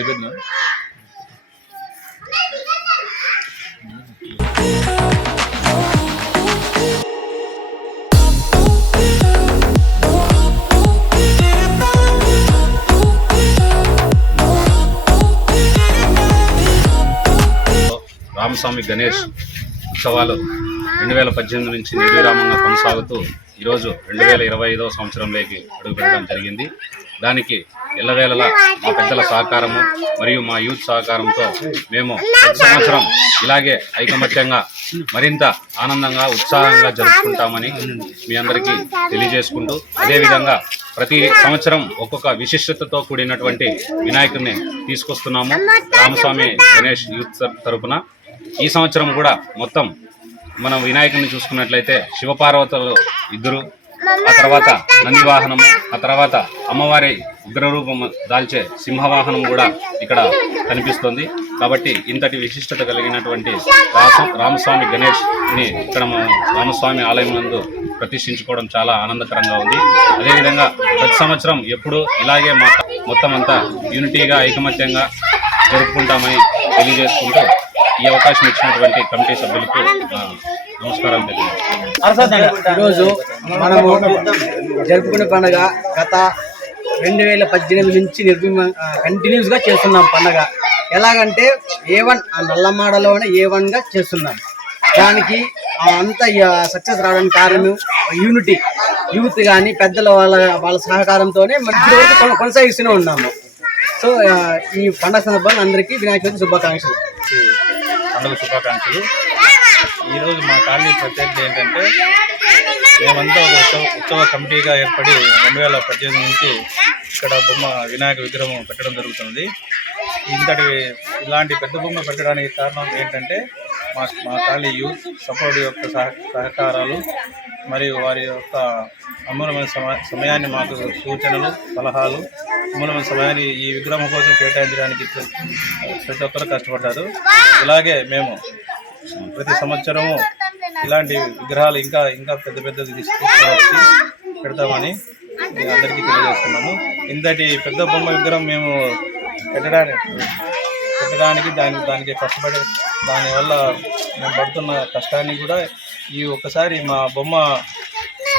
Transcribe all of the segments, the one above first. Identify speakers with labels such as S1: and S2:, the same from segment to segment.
S1: ఇవన్నీ
S2: రామస్వామి గణేష్ ఉత్సవాలు. రెండు వేల పద్దెనిమిది నుంచి నిర్విరామంగా కొనసాగుతూ ఈరోజు రెండు వేల ఇరవై ఐదవ సంవత్సరంలోకి అడుగుపెట్టడం జరిగింది. దానికి ఎల్లవేళలా మా పెద్దల సహకారము మరియు మా యూత్ సహకారంతో మేము సంవత్సరం ఇలాగే ఐకమత్యంగా మరింత ఆనందంగా ఉత్సాహంగా జరుపుకుంటామని మీ అందరికీ తెలియజేసుకుంటూ అదేవిధంగా ప్రతి సంవత్సరం ఒక్కొక్క విశిష్టతతో కూడినటువంటి వినాయకుడిని తీసుకొస్తున్నాము. రామస్వామి గణేష్ యూత్ తరపున. ఈ సంవత్సరం కూడా మొత్తం మనం వినాయకుడిని చూసుకున్నట్లయితే శివపార్వతులు ఇద్దరు ఆ తర్వాత నంది వాహనం ఆ తర్వాత అమ్మవారి ఉగ్రరూపం దాల్చే సింహవాహనం కూడా ఇక్కడ కనిపిస్తుంది. కాబట్టి ఇంతటి విశిష్టత కలిగినటువంటి రాసు రామస్వామి గణేష్ని ఇక్కడ మన రామస్వామి ఆలయం నందు ప్రతిష్ఠించుకోవడం చాలా ఆనందకరంగా ఉంది. అదేవిధంగా ప్రతి సంవత్సరం ఎప్పుడూ ఇలాగే మా మొత్తం అంతా యూనిటీగా ఐకమత్యంగా జరుపుకుంటామని తెలియజేసుకుంటూ ఈ అవకాశం ఇచ్చినటువంటి కమిటీ సభ్యులకు తెలియజేస్తున్నాను
S1: ఈరోజు మనము జరుపుకునే పండుగ గత రెండు వేల పద్దెనిమిది నుంచి నిర్భీమ కంటిన్యూస్గా చేస్తున్నాం పండగ. ఎలాగంటే ఏ వన్ ఆ నల్లమాడలోనే ఏ వన్గా చేస్తున్నాం. దానికి అంత సక్సెస్ రావడానికి కారణం యూనిటీ యూత్ కానీ పెద్దల వాళ్ళ వాళ్ళ సహకారంతోనే కొన- కొనసాగిస్తూనే ఉన్నాము. సో ఈ పండగ సందర్భంగా అందరికీ వినాయక చవితి శుభాకాంక్షలు.
S2: పండుగ శుభాకాంక్షలు.
S3: ఈరోజు మా కాలనీ ప్రత్యేకత ఏంటంటే మేమంతా ఒక ఉత్సవ ఉత్సవ కమిటీగా ఏర్పడి రెండు వేల పద్దెనిమిది నుంచి ఇక్కడ బొమ్మ వినాయక విగ్రహం పెట్టడం జరుగుతుంది ఇంతటి ఇలాంటి పెద్ద బొమ్మ పెట్టడానికి కారణం ఏంటంటే మా మా కాలనీ యూత్ సపోర్ట్ యొక్క సహ సహకారాలు మరియు వారి యొక్క అమూలమైన సమ- సమయాన్ని మాకు సూచనలు సలహాలు అమూలమైన సమయాన్ని ఈ విగ్రహం కోసం కేటాయించడానికి ప్ర- ప్రతి ఒక్కరు కష్టపడ్డారు. ఇలాగే మేము ప్రతి సంవత్సరము ఇలాంటి విగ్రహాలు ఇంకా ఇంకా పెద్ద పెద్దది తీసుకొచ్చి పెడతామని అందరికీ తెలియజేస్తున్నాము. ఇంతటి పెద్ద బొమ్మ విగ్రహం మేము పెట్టడానికి పెట్టడానికి దాని దానికి కష్టపడే దానివల్ల మేము పడుతున్న కష్టాన్ని కూడా ఈ ఒక్కసారి మా బొమ్మ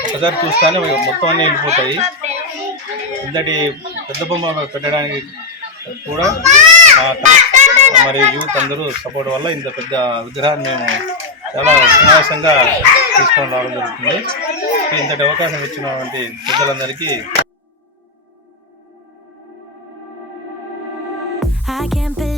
S3: ఒకసారి చూస్తానే మొత్తం అన్నీ వెళ్ళిపోతాయి. ఇంతటి పెద్ద బొమ్మ పెట్టడానికి కూడా మా మరి యూత్ అందరూ సపోర్ట్ వల్ల ఇంత పెద్ద విగ్రహాన్ని మేము చాలా సునాయాసంగా తీసుకొని రావడం జరుగుతుంది. ఇంతటి అవకాశం ఇచ్చినటువంటి పెద్దలందరికీ
S4: I can't believe